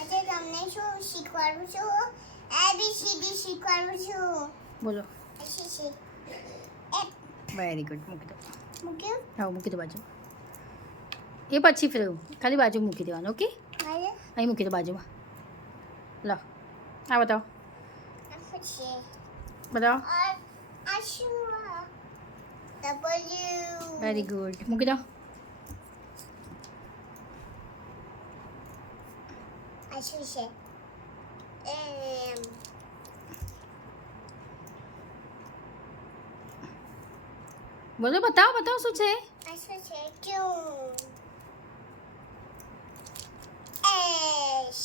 આજે તમને શું શીખવાડું છું? ABCD શીખવાડું છું. બોલો. ABCD. Very good. મૂકી દો. મૂક્યું? હા, મૂકી દો બાજુ. એ પછી ફેરવું. ખાલી બાજુ મૂકી દેવાનું. ઓકે, મારે અહીં મૂકી દો બાજુમાં. લો, આ બતાવો. આ છે. બતાવો. આ શું? W. Very good. મૂકી દો. આ શું છે? M. બોલો, બતાવો બતાવો શું છે. આ શું છે? Q. S.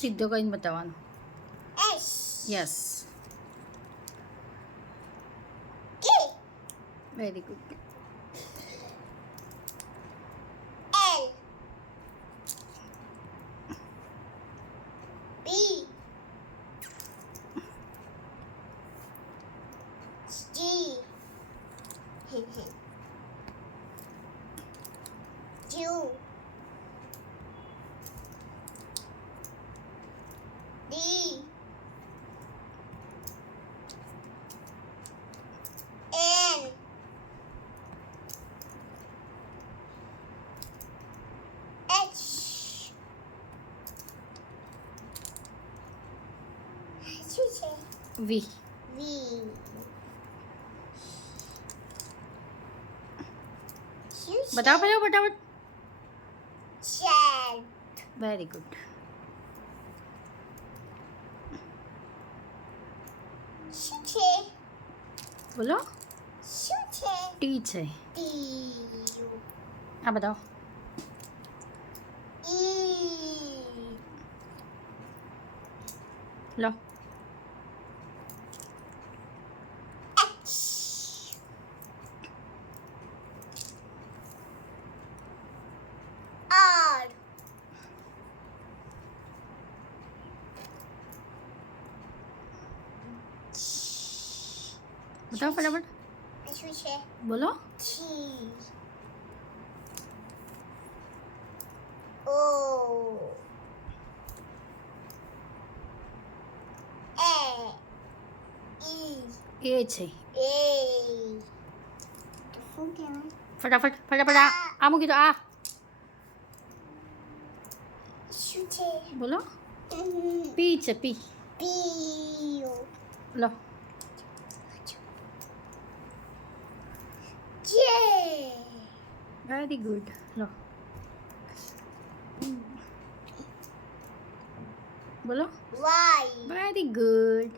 સીધો કરીને બતાવવાનો. S. Yes, K. Very good. L. B. G. Q. D. N. H. શું છે? વી. V. શું છે? બતાવો બતાવો ફટાફટ. Z. Very good. શું છે? બોલો. શું છે? ટી છે. T. આ બતાવો. E. લો. H. R. બતાવો ફટાફટ. આ શું છે? બોલો. T. O. A. E. એ છે. A. શું કહેવાય? ફટાફટ ફટાફટ. આ મૂકી દો. આ શું છે? બોલો. પી છે. પી. P. લો. J. Very good. લો. બોલો. Y. Very good.